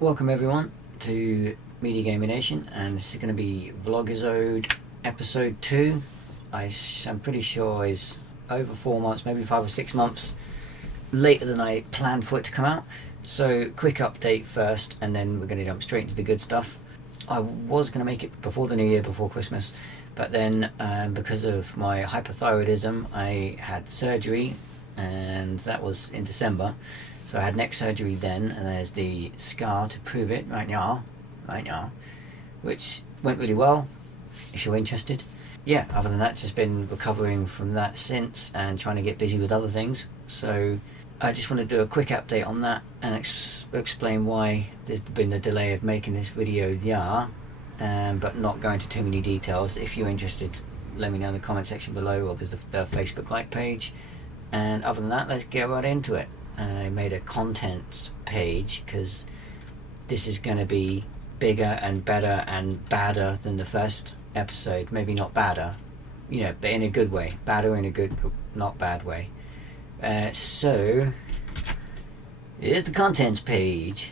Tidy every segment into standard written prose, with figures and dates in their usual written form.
Welcome everyone to Media Gaming Nation, and this is going to be Vlogisode episode 2. I'm pretty sure is over 4 months, maybe 5 or 6 months later than I planned for it to come out. So quick update first, and then we're going to jump straight into the good stuff. I was going to make it before the new year, before Christmas, but then because of my hypothyroidism I had surgery, and that was in December. So I had neck surgery then, and there's the scar to prove it right now, which went really well, if you're interested. Yeah, other than that, just been recovering from that since and trying to get busy with other things. So I just want to do a quick update on that and explain why there's been the delay of making this video, but not go into too many details. If you're interested, let me know in the comment section below, or there's the Facebook like page. And other than that, let's get right into it. I made a content page because this is going to be bigger and better and badder than the first episode. Maybe not badder, but in a good way. Badder in a good, not bad way. So here's the contents page.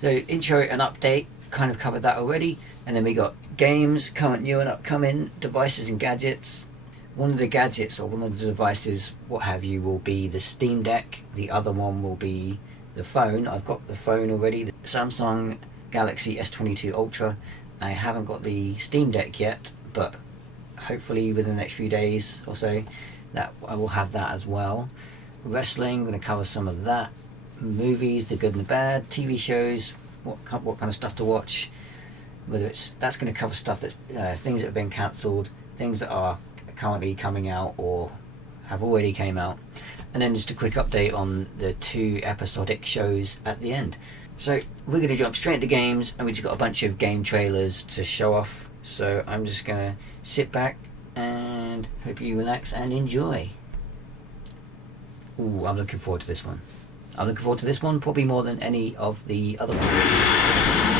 So intro and update, kind of covered that already. And then we got games, current, new and upcoming, devices and gadgets. One of the gadgets, or one of the devices, what have you, will be the Steam Deck. The other one will be the phone. I've got the phone already, the Samsung Galaxy S22 Ultra. I haven't got the Steam Deck yet, but hopefully within the next few days or so that I will have that as well. Wrestling, I'm going to cover some of that. Movies, the good and the bad. TV shows, what kind of stuff to watch. That's going to cover stuff that things that have been cancelled, things that are currently coming out or have already came out, and then just a quick update on the 2 episodic shows at the end. So we're going to jump straight into games, and we just got a bunch of game trailers to show off, so I'm just going to sit back and hope you relax and enjoy. Ooh, I'm looking forward to this one. I'm looking forward to this one probably more than any of the other ones.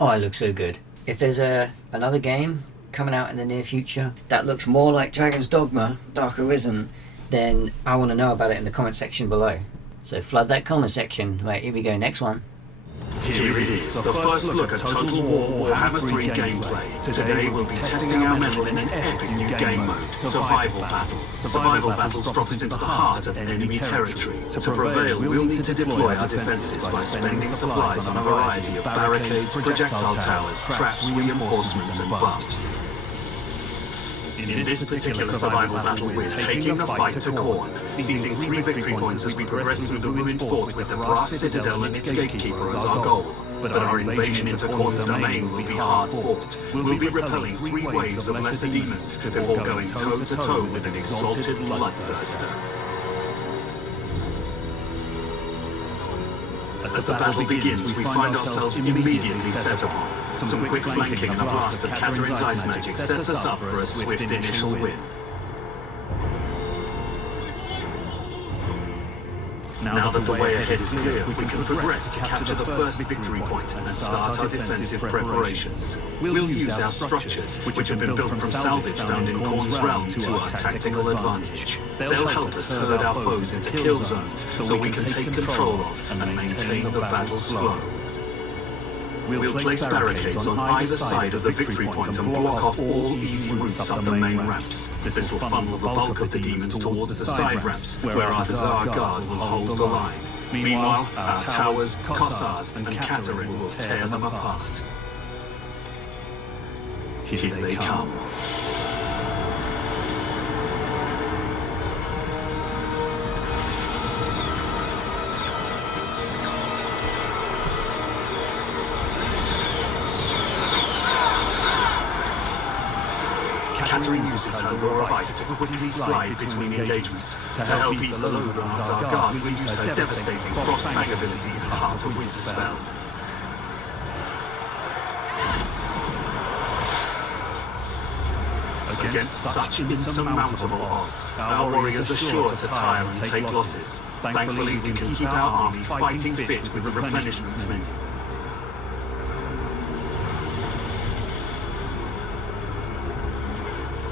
Oh, it looks so good. If there's another game coming out in the near future that looks more like Dragon's Dogma, Dark Arisen, then I want to know about it in the comment section below. So flood that comment section. Right, here we go, next one. Here it is, the first look at Total War Warhammer 3 gameplay. Today we'll be testing our mettle in an epic new game mode, Survival Battle. Survival Battles drop us into the heart of enemy territory. To prevail, we'll need to deploy our defenses by spending supplies on a variety of barricades, projectile towers, traps, reinforcements and buffs. In this particular survival battle, we're taking the fight to Khorne, seizing 3 victory points as we progress through the ruined fort with the Brass Citadel and its gatekeeper as our goal. But our invasion into Khorne's domain will be hard fought. We'll be repelling 3 waves of lesser demons before going toe-to-toe with an exalted bloodthirster. As the battle begins, we find ourselves immediately set upon. Some quick flanking and a blast of Catherine's ice magic sets us up for a swift initial win. Now that the way ahead is clear, we can progress to capture the first victory point and start our defensive preparations. We'll use our structures, which have been built from salvage found in Khorne's realm, to our tactical advantage. They'll help us herd our foes into kill zones so we can take control of and maintain the battle's flow. We'll place barricades on either side of the victory point and block off all easy routes up the main ramps. This will funnel the bulk of the demons towards the side ramps, where our Hussar Guard will hold the line. Meanwhile, our towers, Kossars, and Catherine will tear them apart. Here they come. Catherine uses her lure of ice to quickly slide between engagements. To help ease the load on our guard, we will use her devastating cross-fang ability in Heart of Winter spell. Against such insurmountable odds, our warriors are sure to tire and take losses. Thankfully, we can keep our army fighting fit with the replenishment menu.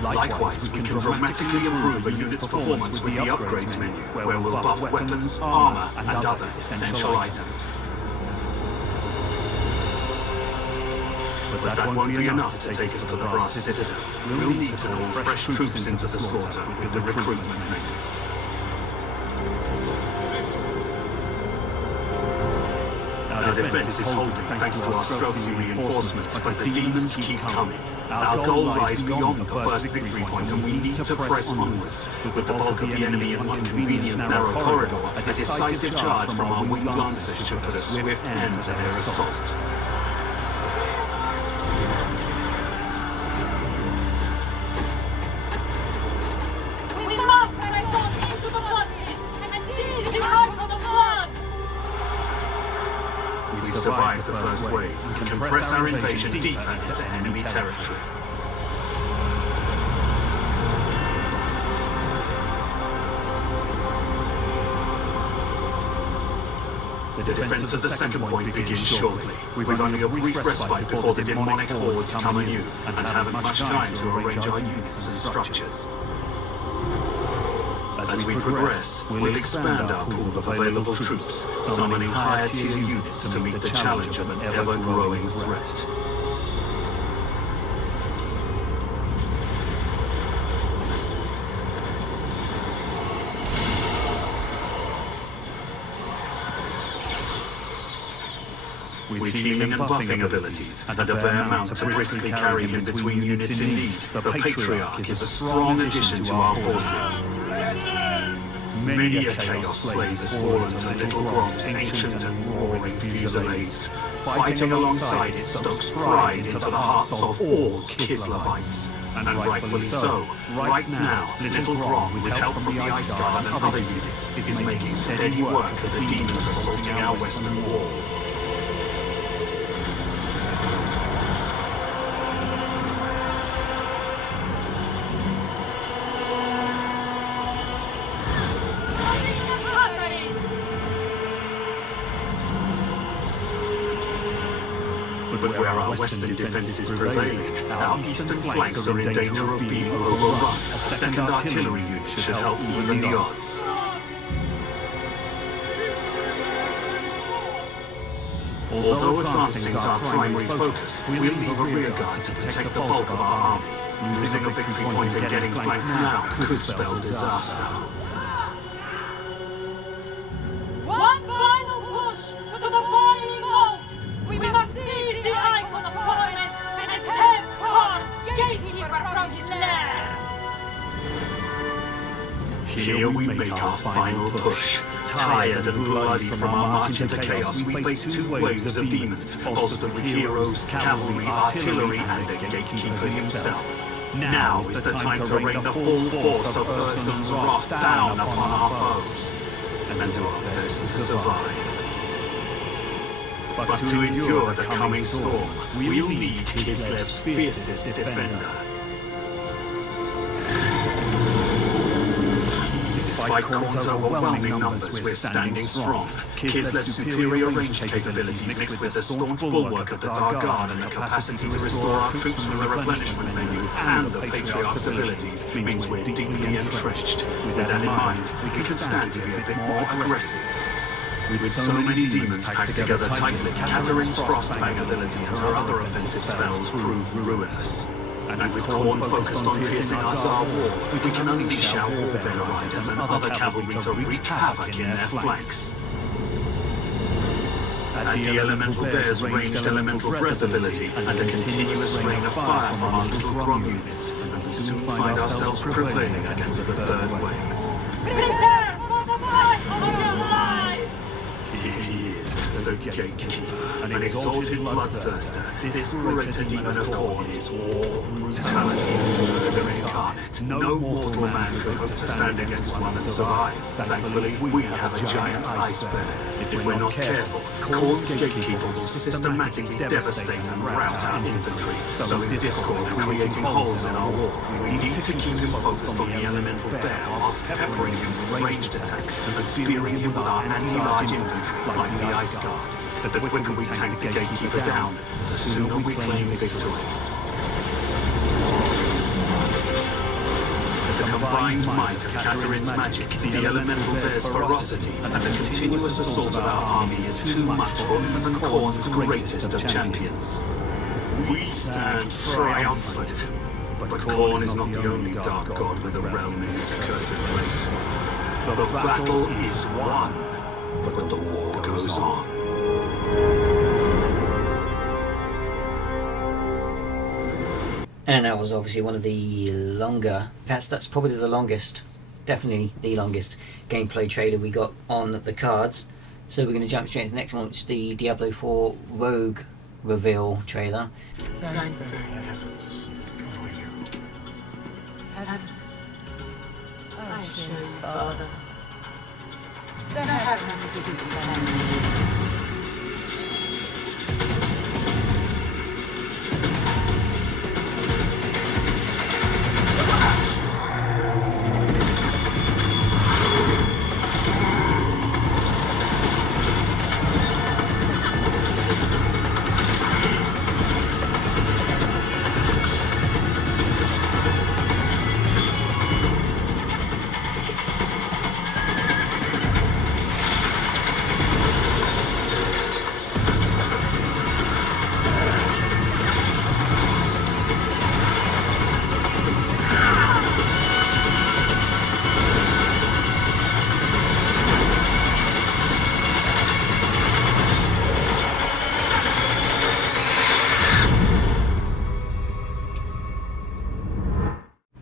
Likewise, we can dramatically improve a unit's performance with the upgrades menu, where we'll buff weapons, armor, and other essential items. But that won't be enough to take us to the Brass Citadel. We'll need to call fresh troops into the slaughter with the recruitment menu. Our defense is holding thanks to our stealthy reinforcements, but the demons keep coming. Our goal lies beyond the first victory point, and we need to press onwards. With the bulk of the enemy in one convenient narrow corridor, a decisive charge from our winged lancers should put a swift end to their assault. We must get ourselves into the bloodless and seize the heart of the blood! We've survived the first wave and can press our invasion deeper into enemy territory. The defense of the second point begins shortly. We've only a brief respite before the demonic hordes come anew, and haven't much time to arrange our units and structures. As we progress, we'll expand our pool of available troops, summoning higher-tier units to meet the challenge of an ever-growing threat. With healing and buffing abilities, and a bare mount to briskly carry him between units in need, the Patriarch is a strong addition to our forces. Many a Chaos slave has fallen to Little Grom's ancient and roaring fusillades. Fighting alongside it stokes pride into the hearts of all Kislevites. And rightfully so. Right now, Little Grom, with help from the Ice Guard and other units, is making steady work of the demons assaulting our western wall. But where our western defense is prevailing, our eastern flanks are in danger of being overrun. A second artillery unit should help even the odds. Although advancing is our primary focus, we'll leave a rearguard to protect the bulk of our army. Losing a victory point and getting flanked now could spell disaster. One final push to the boiling moat! We must seize the icon of torment and tempt Thor's gatekeeper from his lair! Here we make our final push. Tired and bloody from our march into chaos, we face two waves of demons, bolstered with heroes, cavalry, artillery, and the gatekeeper himself. Now is the time to rain the full force of Ursun's wrath down upon our foes, and do our best to survive. But to endure the coming storm, we'll need Kislev's fiercest defender. Despite Khorne's overwhelming numbers, we're standing strong. Kislev's superior range capability mixed with the staunch bulwark of the Dark Guard and the capacity to restore our troops from the replenishment menu and the Patriarch's abilities means we're deeply entrenched. With that in mind, we can stand to be a bit more aggressive. With so many demons packed together tightly, Kataryn's Frostfang ability and her other offensive spells prove ruinous. And with Khorne focused on piercing our Tsar War, we can unleash our Warbearer Riders and other cavalry to wreak havoc in their flanks. Add the Elemental Bear's ranged Elemental Breath ability and a continuous rain of fire from our little Grom units, and we'll soon find ourselves prevailing against the third wave. Prepare for the fight of your lives! He is the Gatekeeper, an exalted bloodthirster. This greater demon of Khorne is war, brutality, murder incarnate. No mortal man could hope to stand against one and survive. Thankfully, we have a giant ice bear. If we're not careful, Khorne's Gatekeeper will systematically devastate and rout our infantry, sowing discord and creating holes in our wall. We need to keep him focused on the Elemental Bear whilst peppering him with ranged attacks and spearing him with our anti-large infantry like the Ice Guard. But the quicker we tank the Gatekeeper down, the sooner we claim victory. The combined might of Kataryn's magic, the Elemental Bear's ferocity, and the continuous assault of our army is too much for even Khorne's greatest of champions. We stand triumphant, but Khorne is not the only dark god with a realm in this accursed place. The battle is won, but the war goes on. And that was obviously one of the longer, that's probably the longest, definitely the longest gameplay trailer we got on the cards. So we're going to jump straight into the next one, which is the Diablo 4 Rogue reveal trailer. Thank the heavens for you. Heavens, I show you, Father. The heavens did send me.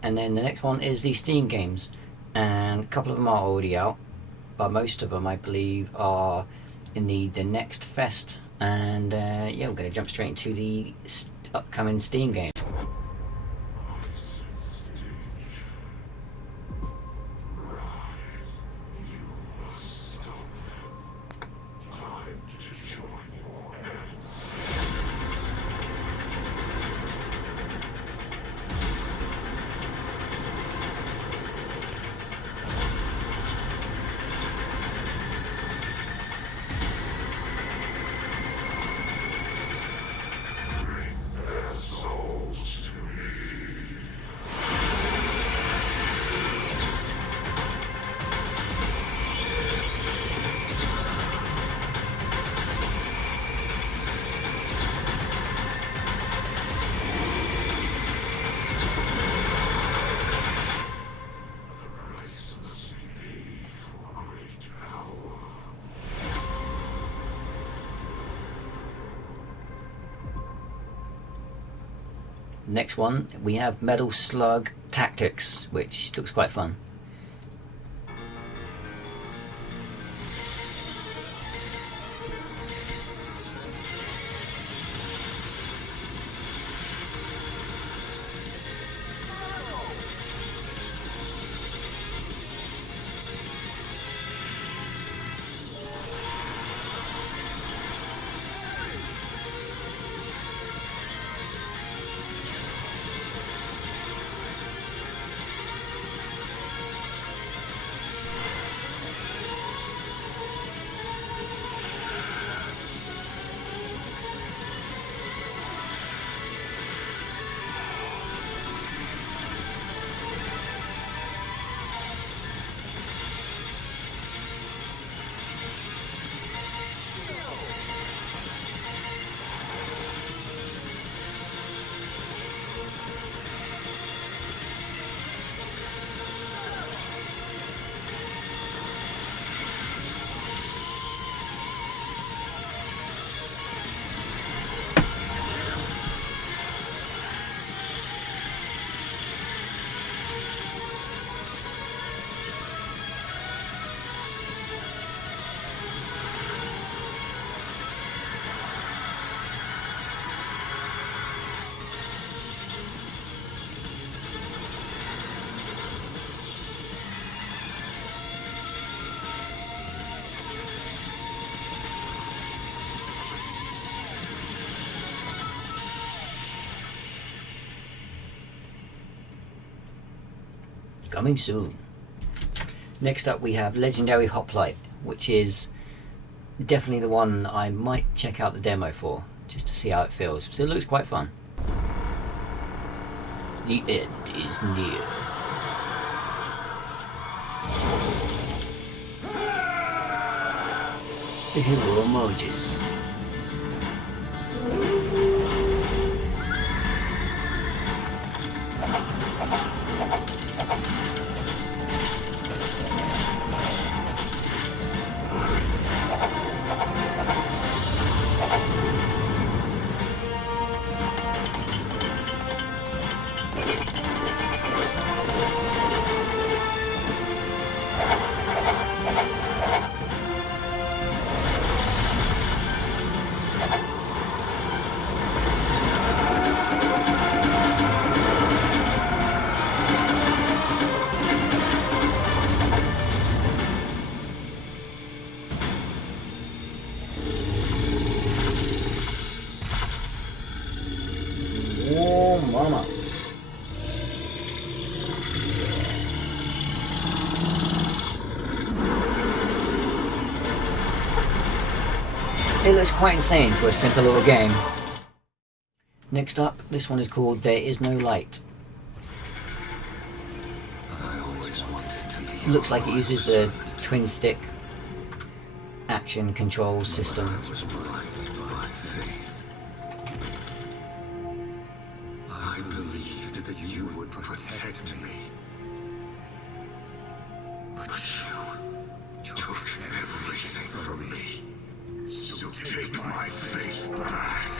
And then the next one is the Steam games, and a couple of them are already out, but most of them I believe are in the next fest. And yeah, we're going to jump straight into the upcoming Steam game. Souls Next one, we have Metal Slug Tactics, which looks quite fun. Coming soon. Next up we have Legendary Hoplite, which is definitely the one I might check out the demo for, just to see how it feels. So it looks quite fun. The end is near. The hero emerges. Oh, mama. It looks quite insane for a simple little game. Next up, this one is called There Is No Light. Looks like it uses the twin stick action control system. I believed that you would protect me. But you took everything from me. So take my faith back.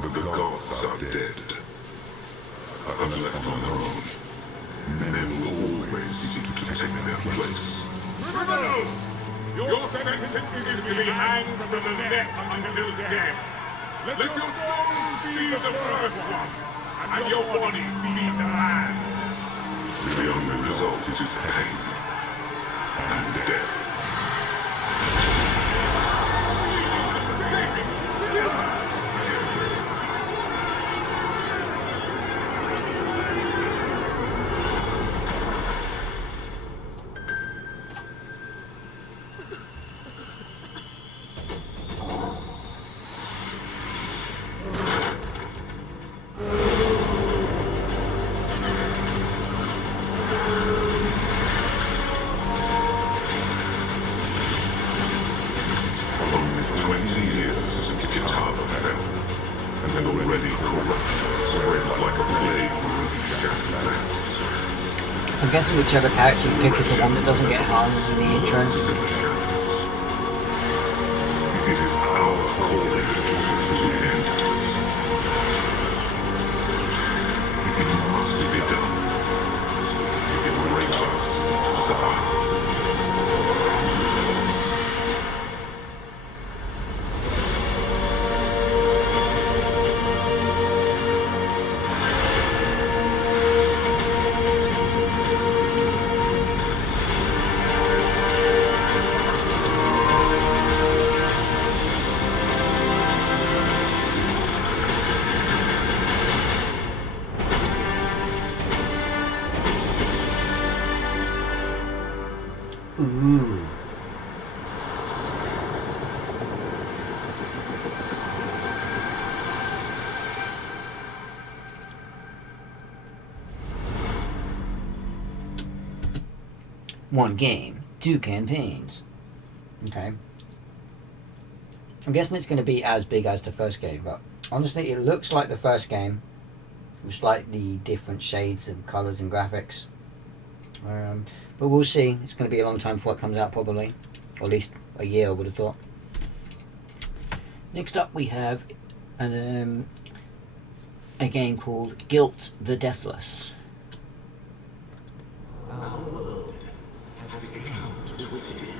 The gods are dead. I'm left on their own. Men will always seek to take their place. Criminal! Your sentence is to be hanged from the neck until death. Let your souls be the first one, and your bodies be the last. The only result is pain and death. So I'm guessing whichever character you pick is the one that doesn't get hung in the intro. It is our calling to the end. It must be done. It will make us survive. Ooh. One game, 2 campaigns. Okay. I'm guessing it's going to be as big as the first game, but honestly, it looks like the first game with slightly different shades of colours and graphics. But we'll see. It's going to be a long time before it comes out, probably. Or at least a year, I would have thought. Next up, we have a game called Guilt the Deathless. Our world has become twisted.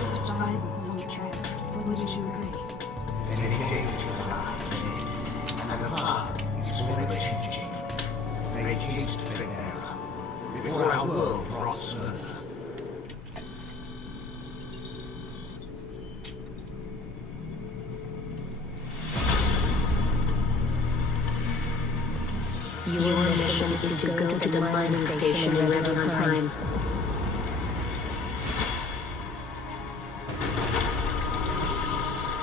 Mr. Biden's on track. Wouldn't you agree? Any day is alive. And the path is forever changing. Make haste, Thin Era, before our world rots further. Your mission is to go to the mining station in Revlon Prime.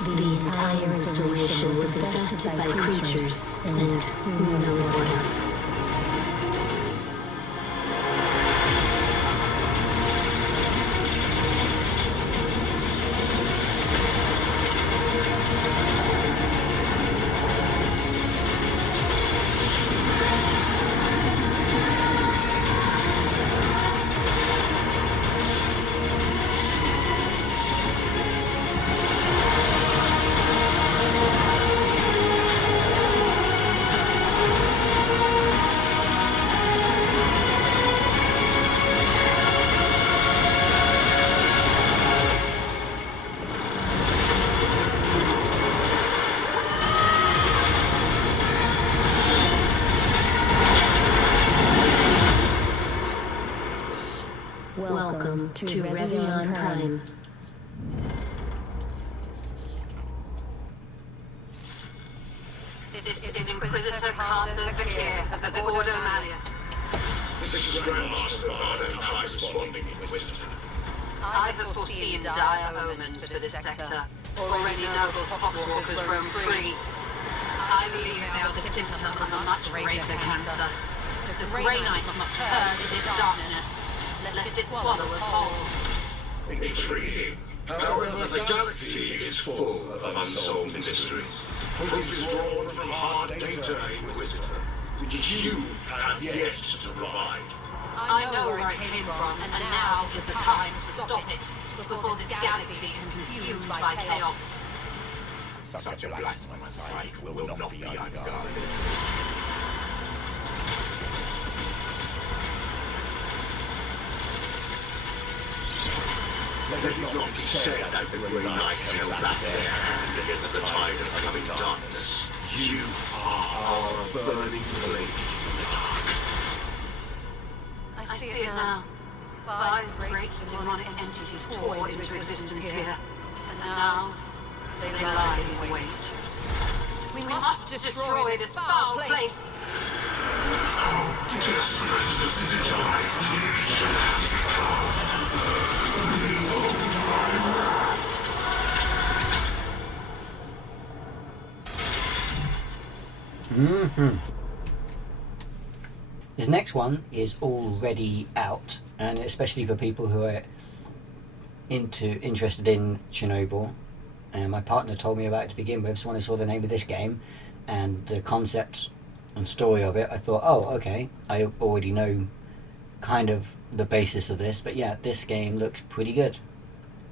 The entire installation was infested by creatures, and who knows what else. Welcome to Revlon Prime. This is Inquisitor Carter Fakir of the Order Malleus. This is Grandmaster Bardo, High Responding Inquisitor. I have foreseen dire omens for this sector. Already noble poxwalkers roam free. I believe they are the symptom of a much greater cancer. The Grey Knights must purge this darkness, lest it swallow us whole. Intriguing. However, the galaxy is full of unsolved mysteries. Proof is drawn from hard data, Inquisitor, which you have yet to provide. I know where it came from, and now is the time to stop it, before this galaxy is consumed by chaos. Such a blasphemous sight will not be unguarded. Let it not be said that the Grey Knights held back their hand against the tide of coming darkness. You are our burning flame in the dark. I see it now. 5 great demonic entities tore into existence here, and now they lie in wait. We must destroy this foul place. How desperate the situation has become. This next one is already out, and especially for people who are interested in Chernobyl, and my partner told me about it to begin with. So when I saw the name of this game and the concept and story of it, I thought, oh, okay, I already know kind of the basis of this, but yeah, this game looks pretty good.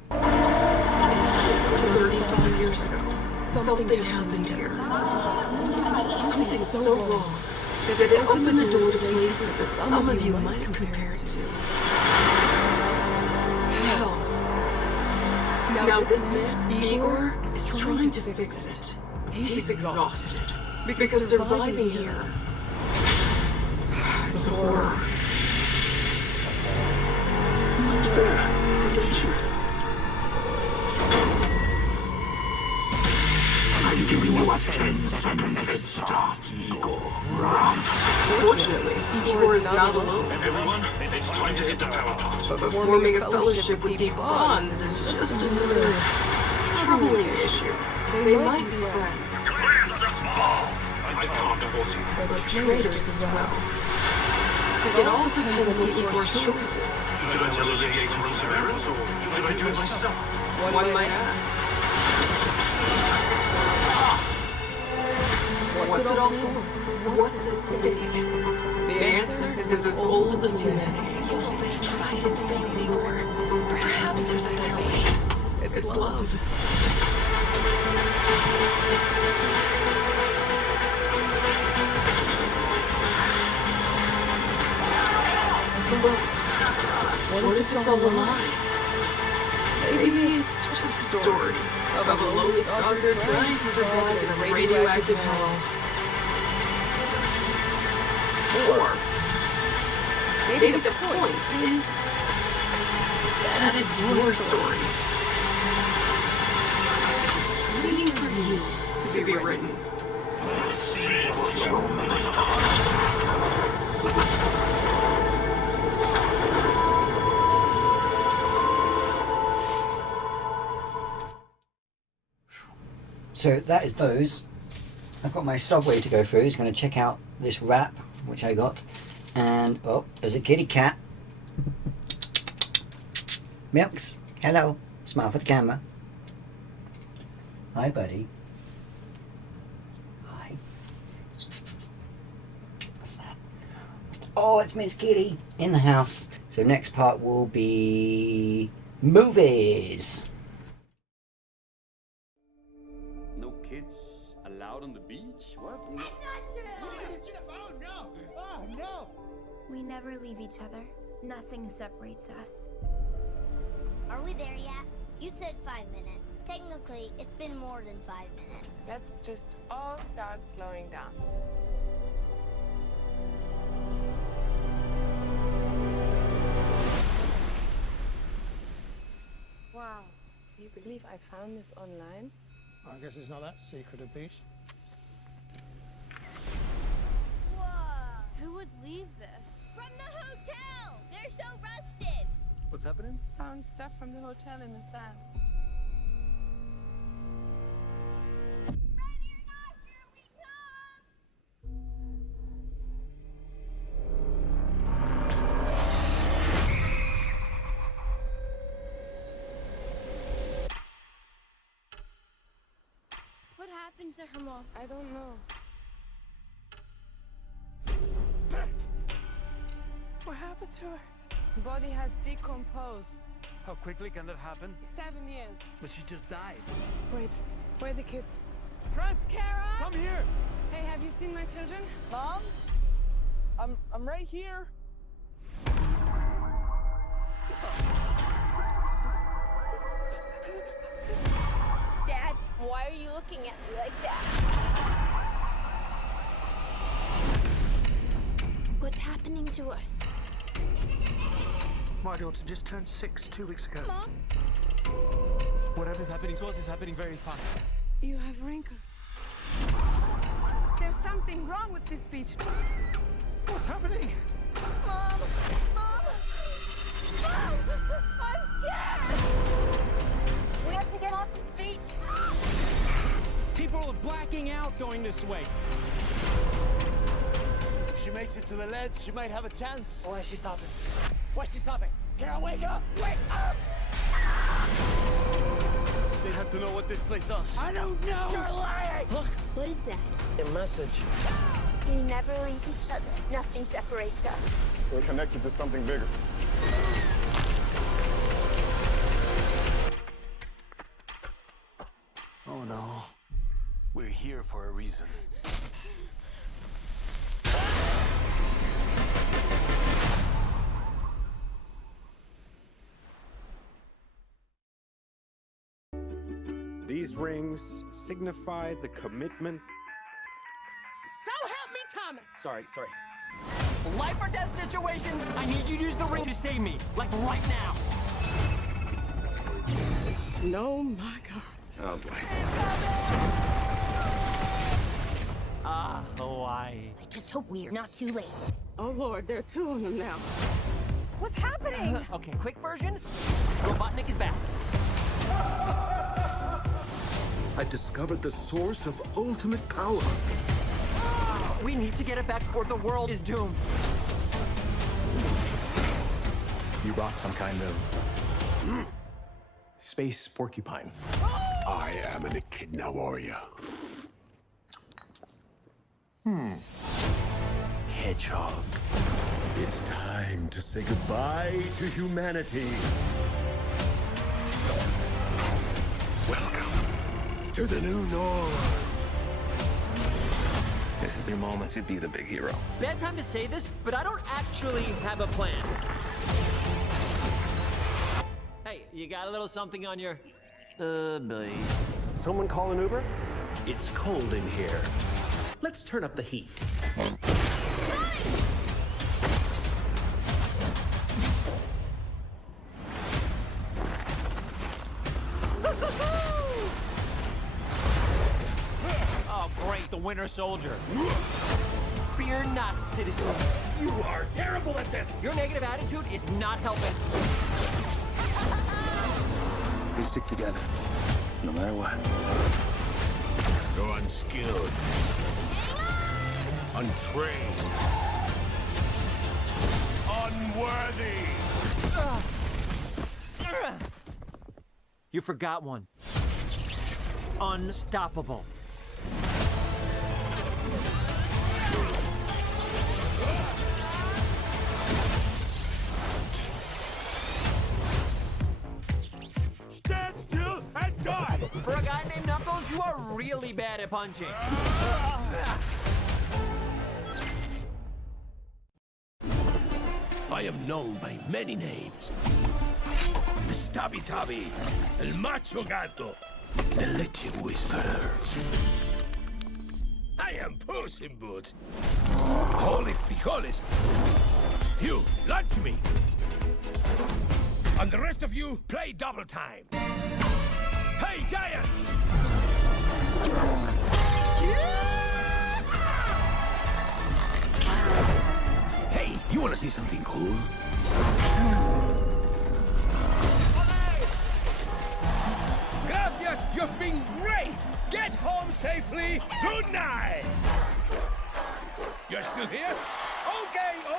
35 years ago, something happened here. Something so wrong that it opened the door to places that some of you might compare it to. Hell. Now this man, Igor, is trying to fix it. He's exhausted because surviving here is a horror. What's that? Attention. I give you a 10-second head start, Igor. Run. Fortunately, Igor is not alone. Everyone, it's time to hit the power plant. But forming a fellowship with deep bonds is just another troubling issue. They might be friends, Clear such balls! I can't divorce you. but they're traitors as well. It all depends on Igor's choices. Should I tell a lady to run some errands, or should I do it myself? One might ask. What's it all for? What's at stake? The answer is as old as humanity. You've already tried and failed, Igor. Perhaps there's a better way. It's love. What if it's all a lie? Maybe it's just a story of a lowly stalker trying to survive in a radioactive hell. Or maybe the point is that it's your story, waiting for you to be written. See what you're made of. So that is those. I've got my subway to go through. It's going to check out this wrap, which I got. And, oh, there's a kitty cat. Milks, hello. Smile for the camera. Hi, buddy. Hi. What's that? Oh, it's Miss Kitty in the house. So next part will be movies. No kids allowed on the beach? What? No. Oh no! Oh no! We never leave each other. Nothing separates us. Are we there yet? You said 5 minutes. Technically, it's been more than 5 minutes. Let's just all start slowing down. Wow, do you believe I found this online? I guess it's not that secret a beach. Whoa! Who would leave this? From the hotel! They're so rusted! What's happening? Found stuff from the hotel in the sand. Ready or not, here we come! What happened to her, Mom? I don't know. What happened to her? Body has decomposed. How quickly can that happen? 7 years. But she just died. Wait, where are the kids? Trent! Kara! Come here! Hey, have you seen my children? Mom? I'm right here. Dad, why are you looking at me like that? What's happening to us? My daughter just turned 6 2 weeks ago. Mom? Whatever's happening to us is happening very fast. You have wrinkles. There's something wrong with this beach. What's happening? Mom! Mom! Mom! I'm scared! We have to get off this beach! People are blacking out going this way. If she makes it to the ledge, she might have a chance. Why is she stopping? Why is she stopping? Kara, wake up! Wake up! They have to know what this place does. I don't know! You're lying! Look! What is that? A message. We never leave each other. Nothing separates us. We're connected to something bigger. Oh no. We're here for a reason. These rings signify the commitment. So help me, Thomas! Sorry. Life or death situation, I need you to use the ring to save me. Like right now. Oh my God. Oh boy. Hawaii. I just hope we're not too late. Oh Lord, there are two of them now. What's happening? Okay, quick version. Robotnik is back. I discovered the source of ultimate power. We need to get it back or the world is doomed. You rock some kind of space porcupine. I am an echidna warrior. Hedgehog. It's time to say goodbye to humanity. Welcome to the new norm. This is your moment to be the big hero. Bad time to say this, but I don't actually have a plan. Hey, you got a little something on your... buddy. Someone call an Uber? It's cold in here. Let's turn up the heat. Oh, great, the Winter Soldier. Fear not, citizen. You are terrible at this! Your negative attitude is not helping. We stick together, no matter what. You're unskilled, untrained, unworthy. You forgot one. Unstoppable. Stand still and die! For a guy named Knuckles, you are really bad at punching. I am known by many names. The Stabby Tabby, El Macho Gato, the Leche Whisperer. I am Puss In Boots. Holy frijoles! You, lunch me! And the rest of you, play double time. Hey, Giant! Hey, you wanna see something cool? Gracias, you've been great! Get home safely! Good night! You're still here?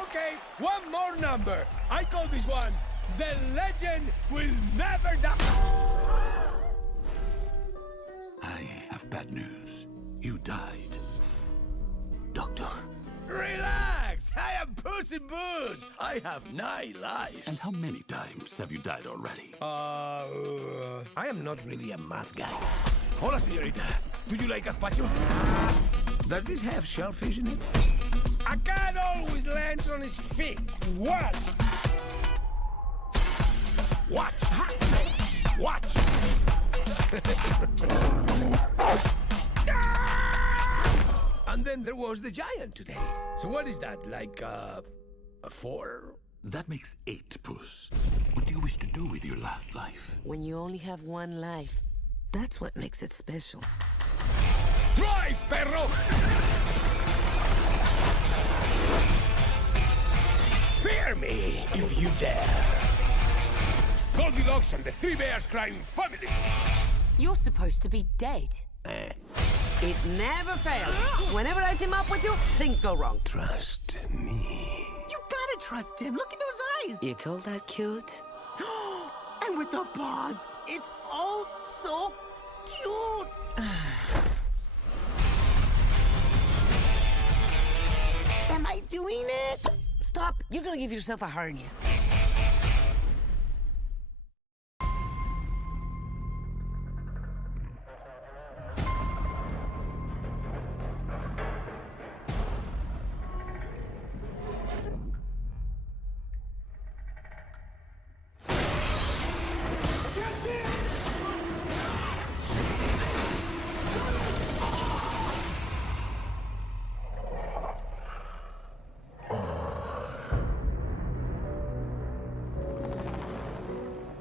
Okay, one more number. I call this one, The Legend Will Never Die. I have bad news. You died. Doctor. Relax! I am Puss In Boots! I have 9 lives. And how many times have you died already? I am not really a math guy. Hola, señorita. Do you like gazpacho? Does this have shellfish in it? A cat always lands on his feet. Watch! Watch! Watch! And then there was the giant today. So what is that, like, a 4? That makes 8, Puss. What do you wish to do with your last life? When you only have one life, that's what makes it special. Drive, perro! Fear me if you dare. Goldilocks and the Three Bears crime family. You're supposed to be dead. It never fails. Whenever I team up with you, things go wrong. Trust me. You gotta trust him. Look at those eyes. You call that cute? And with the paws, it's all so cute. Am I doing it? Stop. You're gonna give yourself a hernia.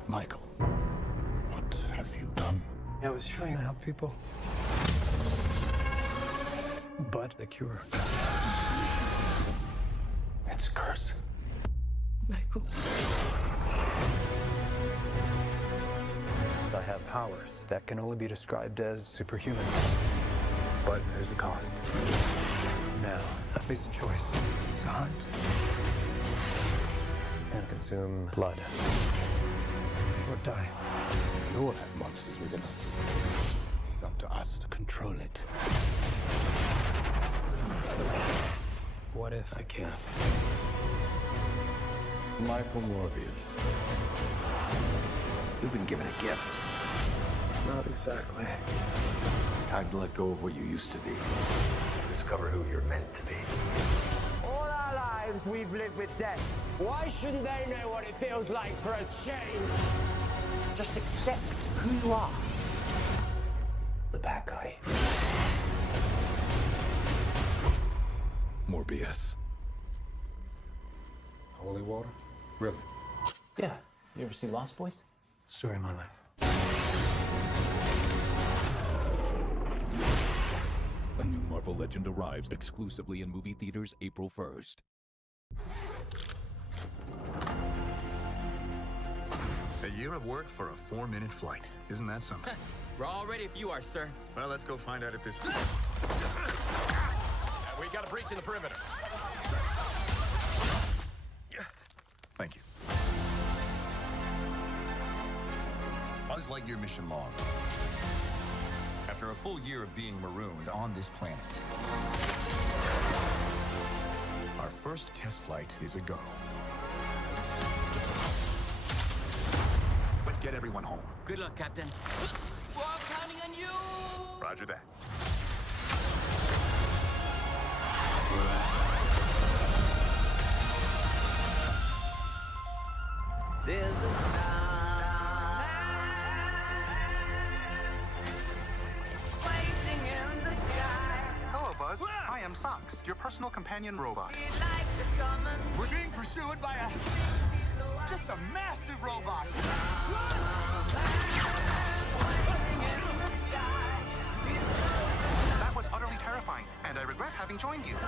Michael, what have you done? I was trying to help people. But the cure. It's a curse. Michael. I have powers that can only be described as superhuman. But there's a cost. Now, I face a choice. To hunt. And consume blood. Or die. We all have monsters within us. It's up to us to control it. What if I can't? Michael Morbius. You've been given a gift. Not exactly. Time to let go of what you used to be. Discover who you're meant to be. All our lives we've lived with death. Why shouldn't they know what it feels like for a change? Just accept who you are. The bad guy. Morbius. Holy water? Really? Yeah. You ever see Lost Boys? Story of my life. A new Marvel Legend arrives exclusively in movie theaters April 1st. A year of work for a 4-minute flight. Isn't that something? We're all ready if you are, sir. Well, let's go find out if this... We got a breach in the perimeter. Thank you. Buzz Lightyear mission log. After a full year of being marooned on this planet, our first test flight is a go. Let's get everyone home. Good luck, Captain. We're all counting on you. Roger that. There's a star waiting in the sky. Hello, Buzz. I am Socks, your personal companion robot. We'd like to come and We're being pursued by just a massive robot. That was utterly terrifying, and I regret having joined you. Buzz.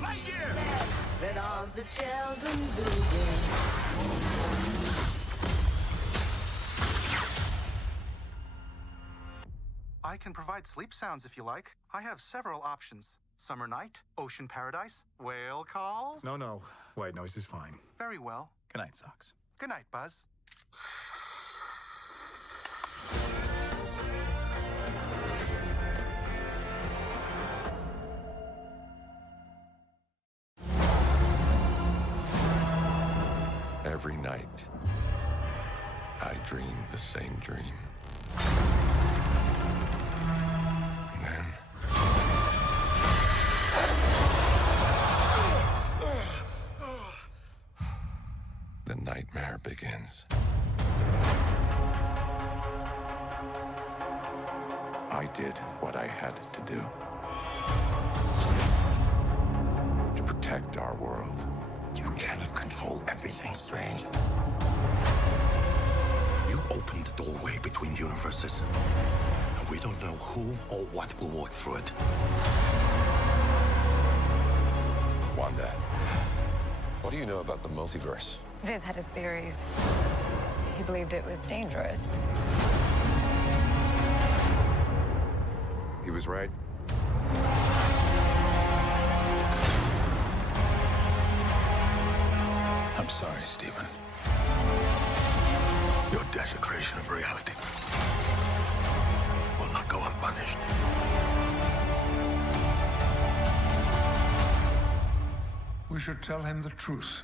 Lightyear! Let all the children do I can provide sleep sounds if you like. I have several options. Summer night, ocean paradise, whale calls. No. White noise is fine. Very well. Good night, Socks. Good night, Buzz. Every night, I dream the same dream. And then... the nightmare begins. I did what I had to do. To protect our world. You cannot control everything, Strange. You opened the doorway between universes, and we don't know who or what will walk through it. Wanda, what do you know about the multiverse? Viz had his theories. He believed it was dangerous. He was right. I'm sorry, Stephen. Your desecration of reality will not go unpunished. We should tell him the truth.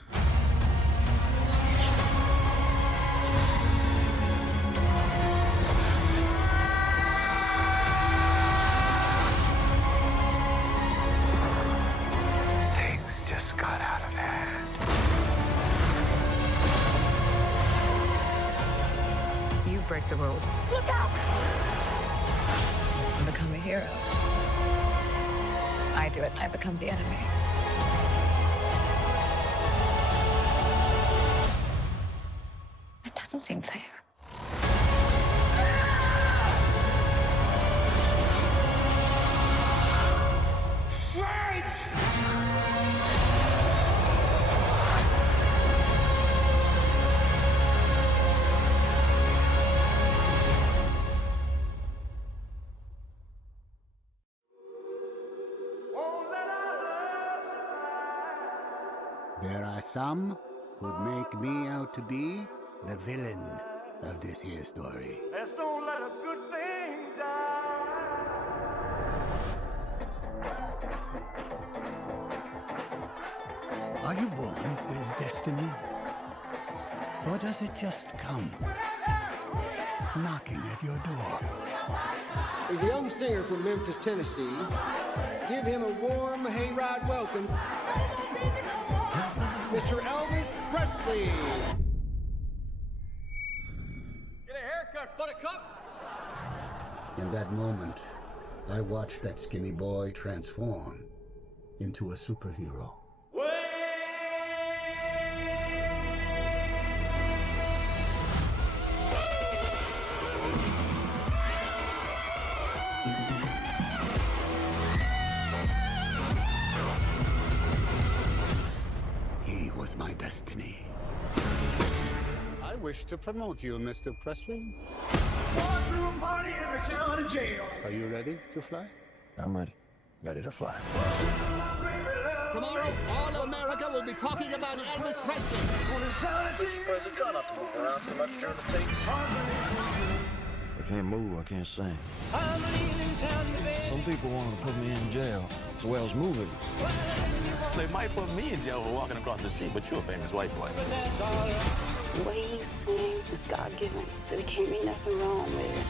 Things just got out of hand. You break the rules. Look out! I become a hero. I do it, I become the enemy. It doesn't seem fair. There are some who'd make me out to be the villain of this here story. Let's don't let a good thing die. Are you born with destiny? Or does it just come knocking at your door? He's a young singer from Memphis, Tennessee. Give him a warm hayride welcome, Mr. Elvis Presley. Get a haircut, buttercup. In that moment, I watched that skinny boy transform into a superhero. He was my destiny. I wish to promote you, Mr. Presley. Are you ready to fly? I'm ready. Ready to fly. Tomorrow, all of America will be talking about Elvis Presley. Where's it try not to move around so much during the takes? I can't move, I can't sing. Some people wanted to put me in jail the way I was moving. They might put me in jail for walking across the street, but you're a famous white boy. The way you sing is God-given, so there can't be nothing wrong with it.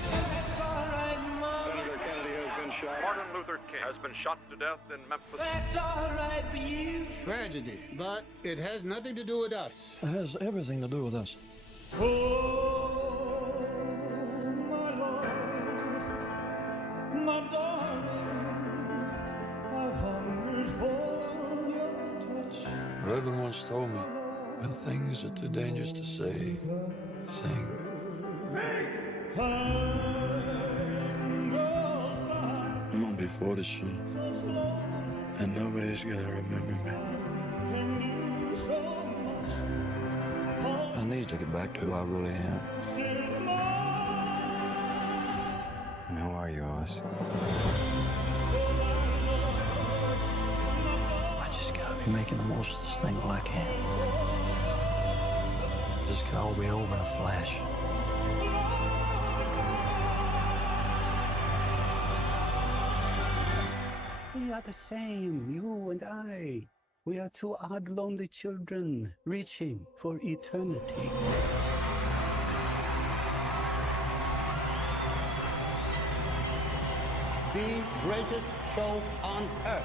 Senator Kennedy has been shot. Martin Luther King has been shot to death in Memphis. That's all right for you. Tragedy, but it has nothing to do with us. It has everything to do with us. Oh, my Lord, my darling, I've hungered for your touch. Reverend once told me, when things are too dangerous to say, sing. I'm gonna be 40 soon, and nobody's gonna remember me. I need to get back to who I really am. And who are you, Oz? I just gotta be making the most of this thing while I can. This could all be over in a flash. We are the same, you and I. We are two odd, lonely children reaching for eternity. The greatest show on earth.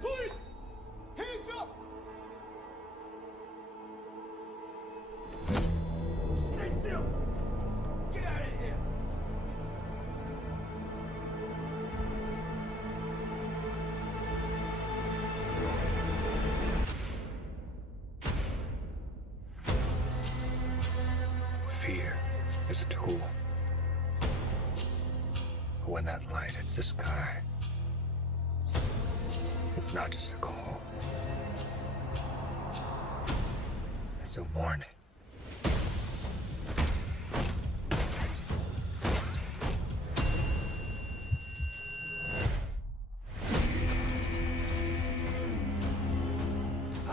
Police! Hands up! Stay still! Get out of here! Fear is a tool. But when that light hits the sky, it's not just a call. It's a warning.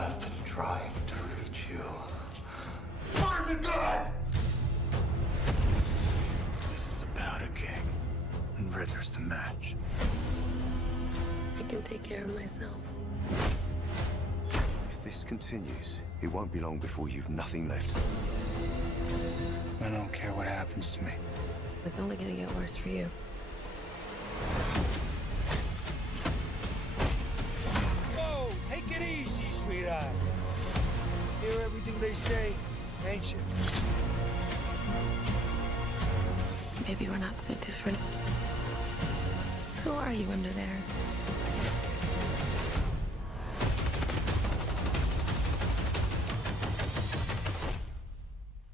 I've been trying to reach you. Find the gun! This is a powder keg, and Ritter's the match. I can take care of myself. If this continues, it won't be long before you've nothing left. I don't care what happens to me. It's only gonna get worse for you. Whoa, take it easy, sweetheart. Hear everything they say, ain't you? Maybe we're not so different. Who are you under there?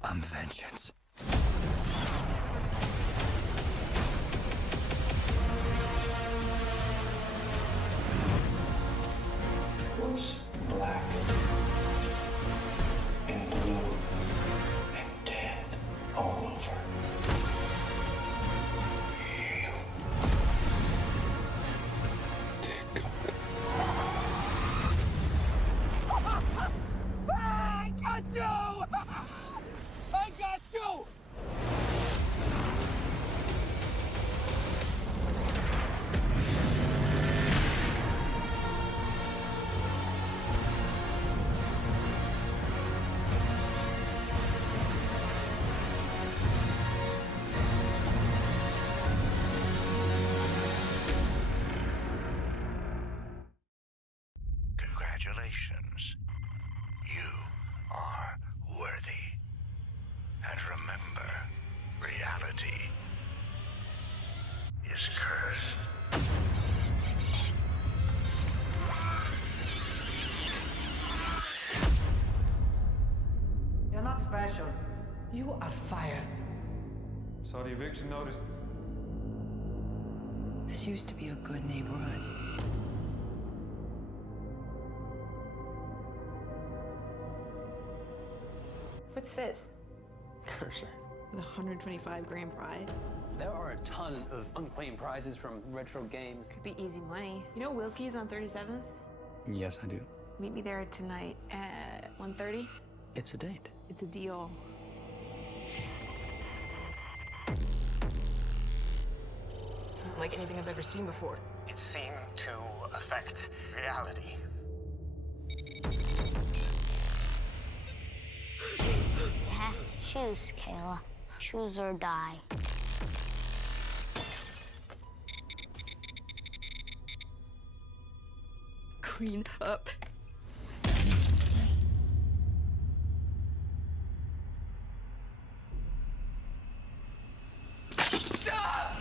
I'm vengeance. What's black and blue and dead all over? You. Take I got you! I got you! Congratulations. You are worthy. And remember, reality is cursed. You're not special. You are fired. Saw the eviction notice. This used to be a good neighborhood. What's this? Cursor. The 125 grand prize? There are a ton of unclaimed prizes from retro games. Could be easy money. You know Wilkie's on 37th? Yes, I do. Meet me there tonight at 1:30. It's a date. It's a deal. It's not like anything I've ever seen before. It seemed to affect reality. You have to choose, Kayla. Choose or die. Clean up. Stop!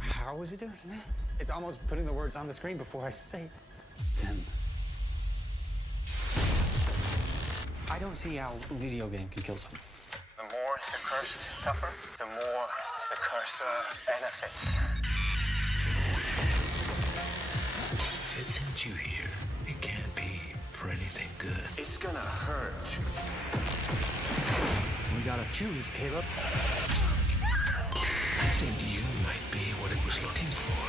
How was it doing? It's almost putting the words on the screen before I say it. Tim. I don't see how a video game can kill someone. The more the cursed suffer, the more the cursor benefits. If it sent you here, it can't be for anything good. It's gonna hurt. We gotta choose, Caleb. I think you might be what it was looking for.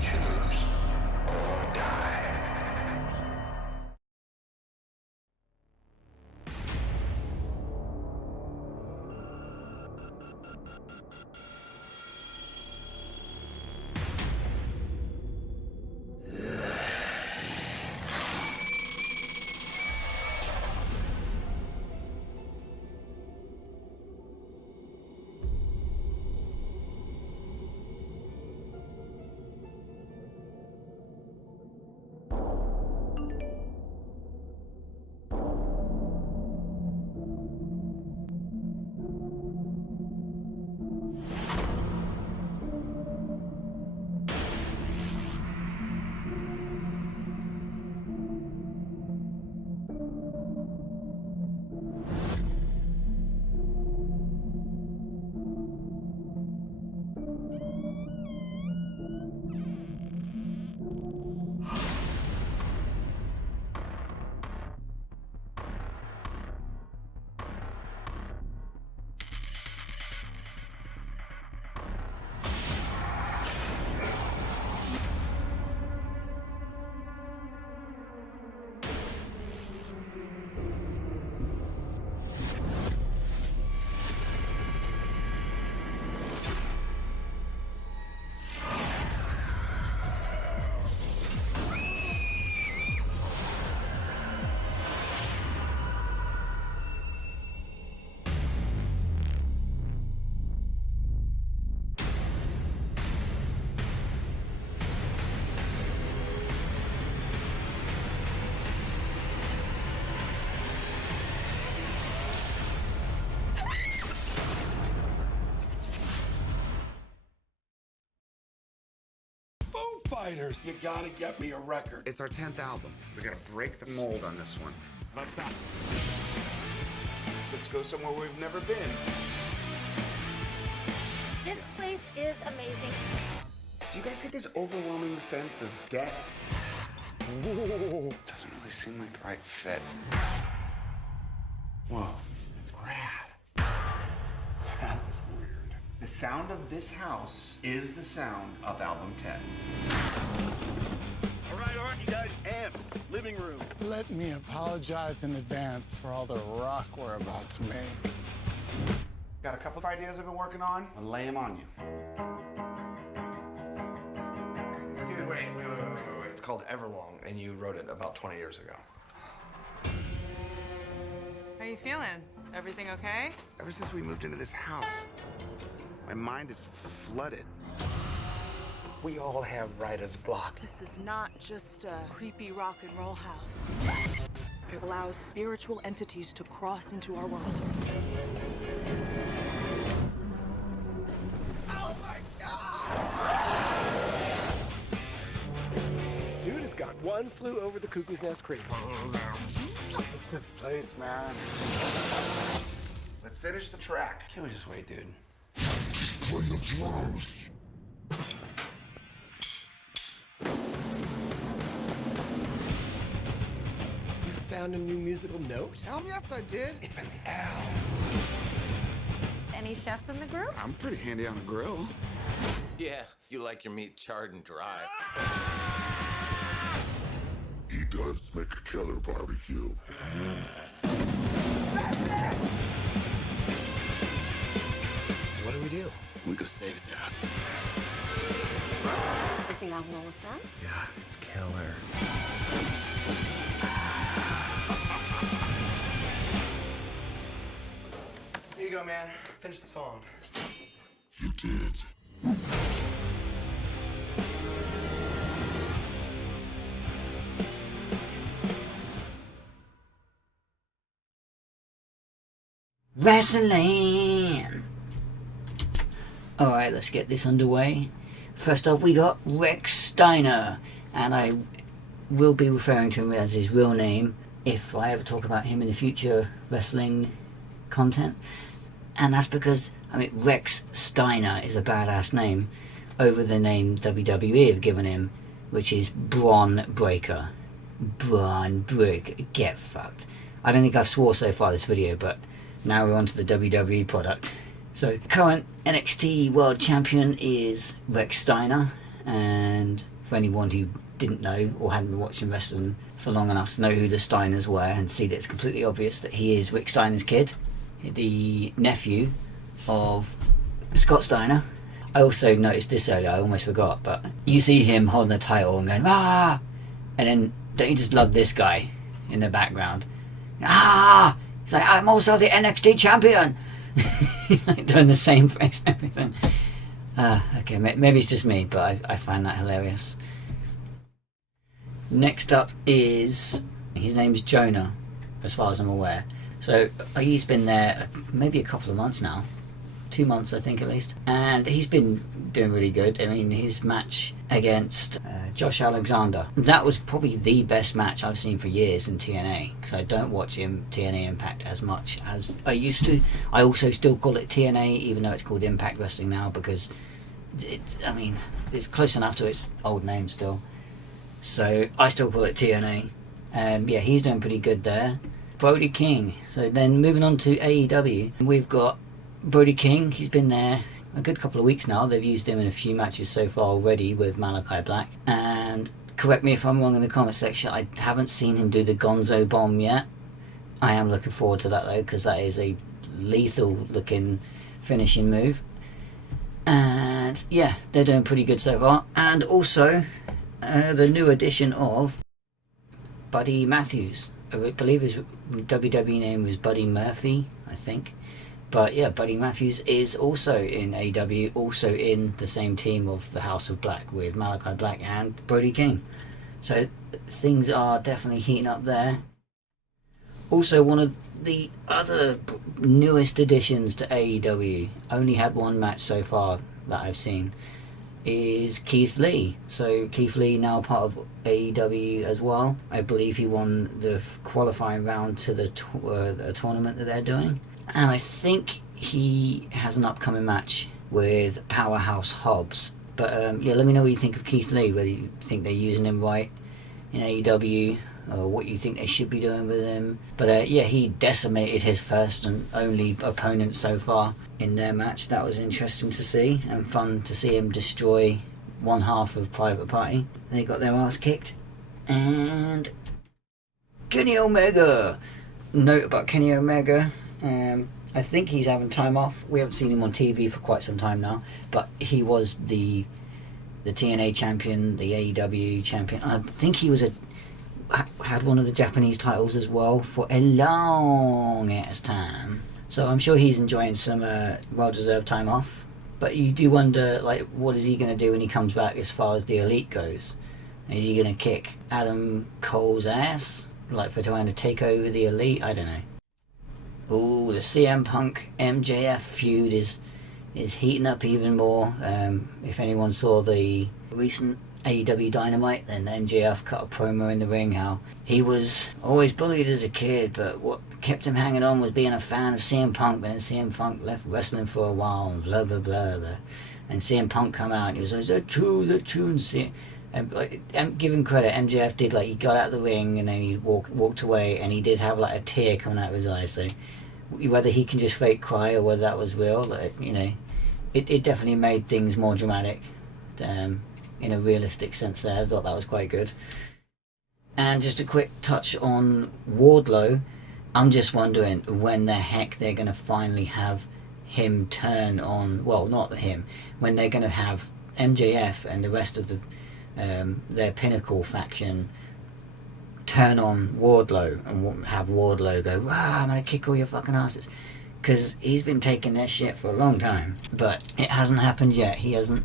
Choose or die. fighters. You gotta get me a record. It's our 10th album. We gotta break the mold on this one. Let's go somewhere we've never been. This place is amazing. Do you guys get this overwhelming sense of death? Whoa. Doesn't really seem like the right fit. Whoa, it's rad. That was weird. The sound of this house is the sound of album 10. All right, you guys, amps, living room. Let me apologize in advance for all the rock we're about to make. Got a couple of ideas I've been working on. I'll lay them on you. Dude, wait. It's called Everlong, and you wrote it about 20 years ago. How you feeling? Everything okay? Ever since we moved into this house, my mind is flooded. We all have writer's block. This is not just a creepy rock and roll house. It allows spiritual entities to cross into our world. Oh my God! Dude has got one flew over the cuckoo's nest crazy. What's this place, man? Let's finish the track. Can't we just wait, dude? Play the drums. Found a new musical note? Yes, I did. It's an L. Any chefs in the group? I'm pretty handy on a grill. Yeah, you like your meat charred and dry. He does make a killer barbecue. What do we do? We go save his ass. Is the album almost done? Yeah, it's killer. Here you go, man. Finish the song. You did. Wrestling! Alright, let's get this underway. First up, we got Rex Steiner, and I will be referring to him as his real name if I ever talk about him in the future wrestling content. And that's because, I mean, Rex Steiner is a badass name over the name WWE have given him, which is Braun Breaker. Braun Breaker. Get fucked. I don't think I've swore so far this video, but now we're on to the WWE product. So, current NXT World Champion is Rex Steiner, and for anyone who didn't know or hadn't been watching wrestling for long enough to know who the Steiners were and see that it's completely obvious that he is Rick Steiner's kid, the nephew of Scott Steiner. I also noticed this earlier, I almost forgot, but you see him holding the title and going, ah! And then, don't you just love this guy in the background? Ah! He's like, I'm also the NXT champion! Like doing the same face and everything. Okay, maybe it's just me, but I find that hilarious. Next up is, his name's Jonah, as far as I'm aware. So he's been there maybe a couple of months now. 2 months, I think, at least. And he's been doing really good. I mean, his match against Josh Alexander, that was probably the best match I've seen for years in TNA, because I don't watch TNA Impact as much as I used to. I also still call it TNA, even though it's called Impact Wrestling now, because I mean, it's close enough to its old name still. So I still call it TNA. Yeah, he's doing pretty good there. Brody King. So then moving on to AEW, we've got Brody King. He's been there a good couple of weeks now. They've used him in a few matches so far already with Malachi Black. And correct me if I'm wrong in the comment section, I haven't seen him do the Gonzo Bomb yet. I am looking forward to that though, because that is a lethal looking finishing move. And yeah, they're doing pretty good so far. And also the new addition of Buddy Matthews. I believe his WWE name was Buddy Murphy, I think. But yeah, Buddy Matthews is also in AEW, also in the same team of the House of Black with Malachi Black and Brody King. So things are definitely heating up there. Also, one of the other newest additions to AEW, only had one match so far that I've seen, is Keith Lee. So Keith Lee now part of AEW as well. I believe he won the qualifying round to the tournament that they're doing. And I think he has an upcoming match with Powerhouse Hobbs. But yeah, let me know what you think of Keith Lee, whether you think they're using him right in AEW, or what you think they should be doing with him. But yeah, he decimated his first and only opponent so far in their match. That was interesting to see, and fun to see him destroy one half of Private Party. They got their ass kicked. And Kenny Omega. Note about Kenny Omega, I think he's having time off. We haven't seen him on TV for quite some time now, but he was the TNA champion, the AEW champion. I think he was had one of the Japanese titles as well for a long ass time. So I'm sure he's enjoying some well-deserved time off. But you do wonder, like, what is he going to do when he comes back as far as the Elite goes? Is he going to kick Adam Cole's ass, like, for trying to take over the Elite? I don't know. Ooh, the CM Punk MJF feud is heating up even more. If anyone saw the recent AEW Dynamite, then MJF cut a promo in the ring how he was always bullied as a kid, but what kept him hanging on was being a fan of CM Punk. But then CM Punk left wrestling for a while, and blah blah blah blah. And CM Punk come out and he was like, "Is that true? Is that true?" And give him credit, MJF did, like, he got out of the ring and then he walked away, and he did have like a tear coming out of his eyes. So whether he can just fake cry or whether that was real, like, you know, it definitely made things more dramatic. In a realistic sense there. I thought that was quite good. And just a quick touch on Wardlow. I'm just wondering when the heck they're going to finally have him turn on, well, not him, when they're going to have MJF and the rest of the their Pinnacle faction turn on Wardlow and have Wardlow go, "Rah, I'm going to kick all your fucking asses." Because he's been taking their shit for a long time, but it hasn't happened yet. He hasn't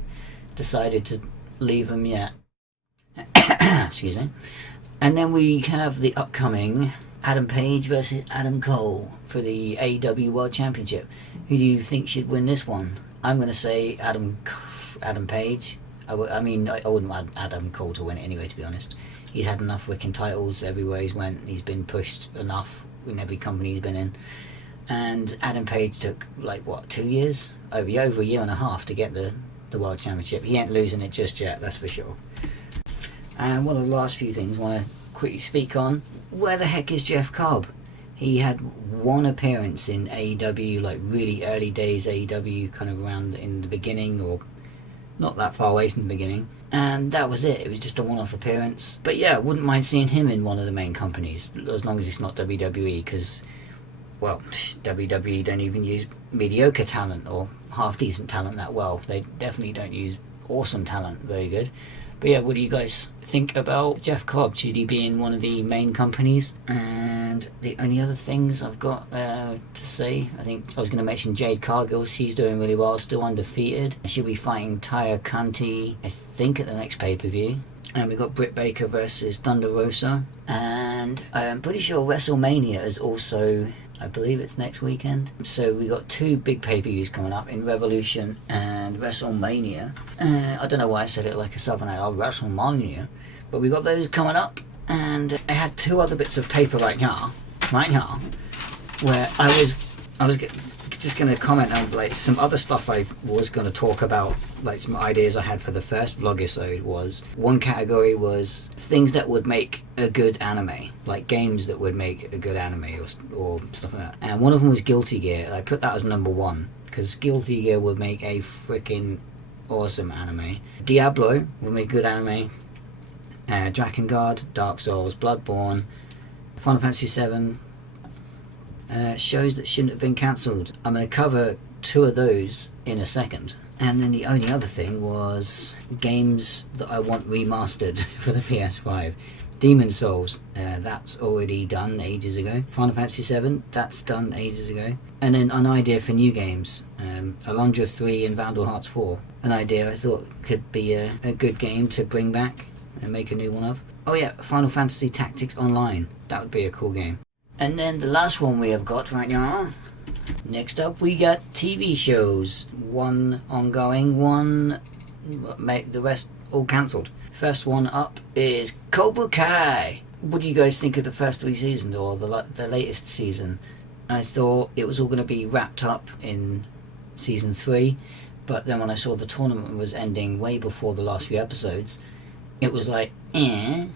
decided to leave him yet. Excuse me. And then we have the upcoming Adam Page versus Adam Cole for the AEW World Championship. Who do you think should win this one? I'm going to say Adam Page. I mean, I wouldn't want Adam Cole to win it anyway, to be honest. He's had enough freaking titles everywhere he's went. He's been pushed enough in every company he's been in. And Adam Page took, like, what, 2 years? Over a year and a half to get the World Championship. He ain't losing it just yet, that's for sure. And one of the last few things I want to quickly speak on, where the heck is Jeff Cobb? He had one appearance in AEW, like really early days AEW, kind of around in the beginning, or not that far away from the beginning, and that was it. It was just a one-off appearance. But yeah, I wouldn't mind seeing him in one of the main companies, as long as it's not WWE, because, well, WWE don't even use mediocre talent or half-decent talent that well. They definitely don't use awesome talent very good. But yeah, what do you guys think about Jeff Cobb? Should he be in one of the main companies? And the only other things I've got to say, I think I was going to mention Jade Cargill. She's doing really well, still undefeated. She'll be fighting Taya Conti, I think, at the next pay-per-view. And we've got Britt Baker versus Thunder Rosa. And I'm pretty sure WrestleMania is also, I believe it's next weekend. So we got two big pay-per-views coming up in Revolution and WrestleMania. I don't know why I said it like a southern accent, WrestleMania. But we got those coming up. And I had two other bits of paper right now, where I was just going to comment on, like, some other stuff I was going to talk about, like some ideas I had for the first Vlogisode. Was one category was things that would make a good anime, like games that would make a good anime or stuff like that. And one of them was Guilty Gear. I put that as number one because Guilty Gear would make a freaking awesome anime. Diablo would make good anime. Drakengard, Dark Souls, Bloodborne, Final Fantasy VII. Shows that shouldn't have been cancelled. I'm going to cover two of those in a second. And then the only other thing was games that I want remastered for the PS5. Demon Souls, that's already done ages ago. Final Fantasy VII, that's done ages ago. And then an idea for new games. Alundra 3 and Vandal Hearts 4. An idea I thought could be a good game to bring back and make a new one of. Oh yeah, Final Fantasy Tactics Online. That would be a cool game. And then the last one we have got right now. Next up we got TV shows. One ongoing, one the rest all cancelled. First one up is Cobra Kai. What do you guys think of the first 3 seasons, or the latest season? I thought it was all going to be wrapped up in season 3, but then when I saw the tournament was ending way before the last few episodes, it was like, eh.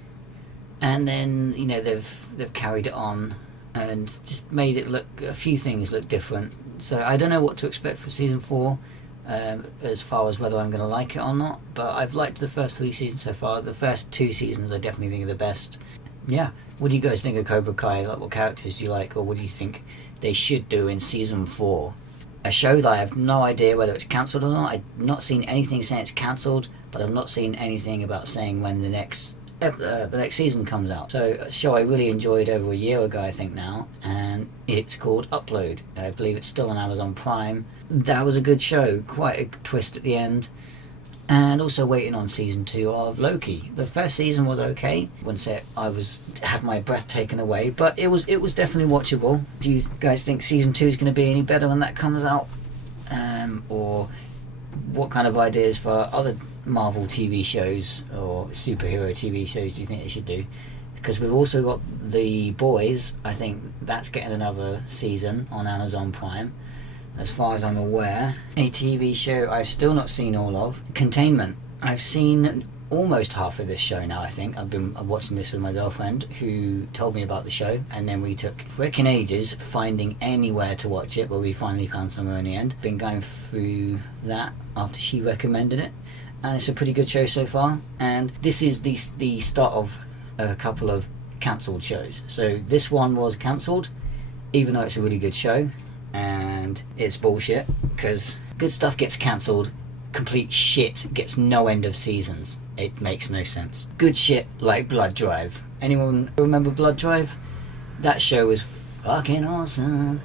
And then, you know, they've carried it on and just made it look, a few things look different. So I don't know what to expect for season 4, as far as whether I'm going to like it or not, but I've liked the first 3 seasons so far. The first 2 seasons I definitely think are the best. Yeah, what do you guys think of Cobra Kai? Like, what characters do you like, or what do you think they should do in season 4? A show that I have no idea whether it's cancelled or not. I've not seen anything saying it's cancelled, but I've not seen anything about saying when the next season comes out. So a show I really enjoyed over a year ago, I think now, and it's called Upload. I believe it's still on Amazon Prime. That was a good show, quite a twist at the end. And also waiting on season 2 of Loki. The first season was okay. I wouldn't say I had my breath taken away, but it was definitely watchable. Do you guys think season 2 is going to be any better when that comes out? Or what kind of ideas for other Marvel TV shows or superhero TV shows do you think they should do? Because we've also got The Boys. I think that's getting another season on Amazon Prime, as far as I'm aware. A TV show I've still not seen all of, Containment. I've seen almost half of this show now, I think. I've been watching this with my girlfriend, who told me about the show, and then we took freaking ages finding anywhere to watch it, but we finally found somewhere in the end. Been going through that after she recommended it, and it's a pretty good show so far. And this is the start of a couple of cancelled shows. So this one was cancelled, even though it's a really good show. And it's bullshit, because good stuff gets cancelled, complete shit gets no end of seasons. It makes no sense. Good shit like Blood Drive. Anyone remember Blood Drive? That show was fucking awesome.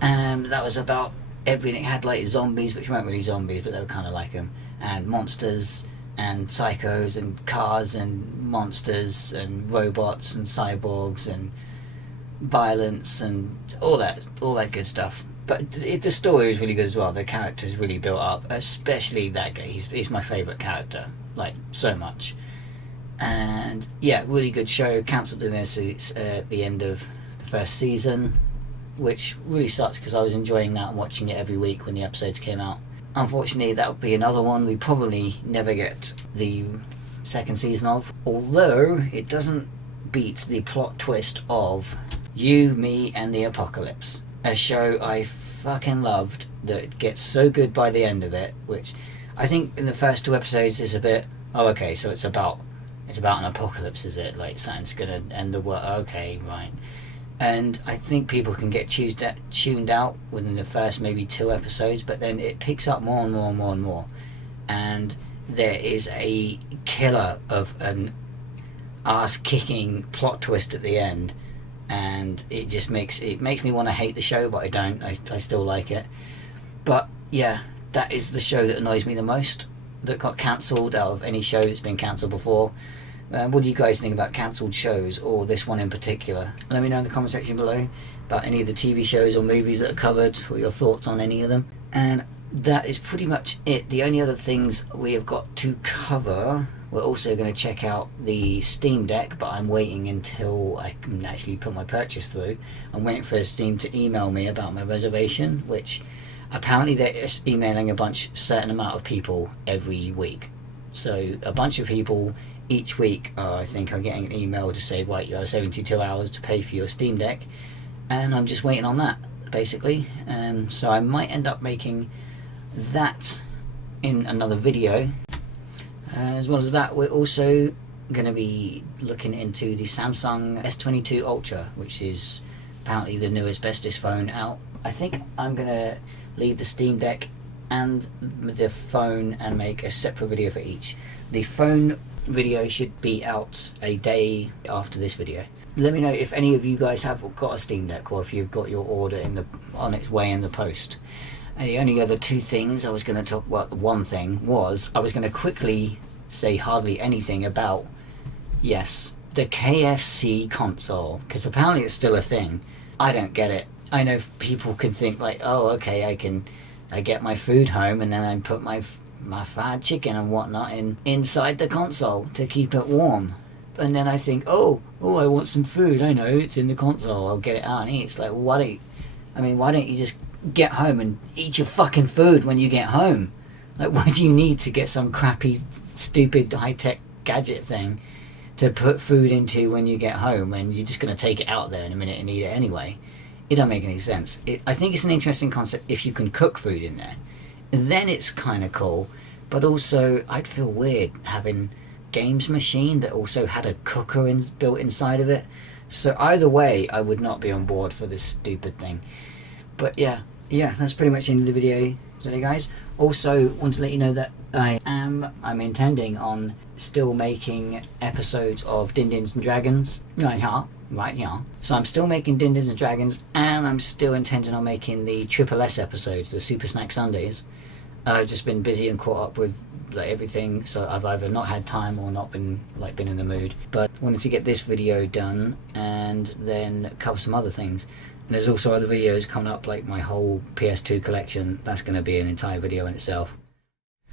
That was about everything. It had like zombies, which weren't really zombies, but they were kind of like them, and monsters and psychos and cars and monsters and robots and cyborgs and violence and all that good stuff. But the story is really good as well. The character's really built up, especially that guy. He's my favourite character, like, so much. And yeah, really good show. Cancelled in this at the end of the first season, which really sucks because I was enjoying that and watching it every week when the episodes came out. Unfortunately, that would be another one we probably never get the second season of, although it doesn't beat the plot twist of You, Me and the Apocalypse, a show I fucking loved that gets so good by the end of it, which I think in the first 2 episodes is a bit, oh okay, so it's about an apocalypse, is it? Like something's gonna end the world, okay, right. And I think people can get tuned out within the first maybe 2 episodes, but then it picks up more and more and more and more. And there is a killer of an ass-kicking plot twist at the end, and it just makes me want to hate the show, but I don't. I still like it. But yeah, that is the show that annoys me the most, that got cancelled out of any show that's been cancelled before. What do you guys think about cancelled shows, or this one in particular? Let me know in the comment section below about any of the TV shows or movies that are covered, or your thoughts on any of them. And that is pretty much it. The only other things we have got to cover, we're also going to check out the Steam Deck, but I'm waiting until I can actually put my purchase through. I'm waiting for Steam to email me about my reservation, which apparently they're emailing a certain amount of people every week. So a bunch of people each week, I think, are getting an email to say, right, you have 72 hours to pay for your Steam Deck, and I'm just waiting on that, basically. So I might end up making that in another video. As well as that, we're also going to be looking into the Samsung S22 Ultra, which is apparently the newest, bestest phone out. I think I'm going to leave the Steam Deck and the phone and make a separate video for each. The phone video should be out a day after this video. Let me know if any of you guys have got a Steam Deck, or if you've got your order on its way in the post. And the only other 2 things I was going to talk about, one thing was I was going to quickly say hardly anything about, yes, the KFC console, because apparently it's still a thing. I don't get it. I know people can think like, oh okay, I get my food home and then I put my my fried chicken and whatnot inside the console to keep it warm. And then I think, oh, I want some food. I know it's in the console. I'll get it out and eat. It's like, why don't you just get home and eat your fucking food when you get home? Like, why do you need to get some crappy, stupid, high-tech gadget thing to put food into when you get home when you're just going to take it out there in a minute and eat it anyway? It don't make any sense. I think it's an interesting concept if you can cook food in there. Then it's kind of cool, but also I'd feel weird having games machine that also had a cooker built inside of it. So either way, I would not be on board for this stupid thing. But yeah, that's pretty much the end of the video today, guys. Also, want to let you know that I'm intending on still making episodes of Dindins and Dragons. Right here. So I'm still making Dindins and Dragons, and I'm still intending on making the Triple S episodes, the Super Snack Sundays. I've just been busy and caught up with like everything, so I've either not had time or not been in the mood. But wanted to get this video done and then cover some other things. And there's also other videos coming up, like my whole PS2 collection. That's going to be an entire video in itself.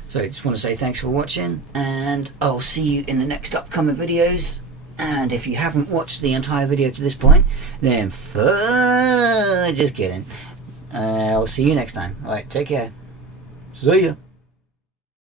So just want to say thanks for watching, and I'll see you in the next upcoming videos. And if you haven't watched the entire video to this point, then just kidding. I'll see you next time. Alright, take care. See ya.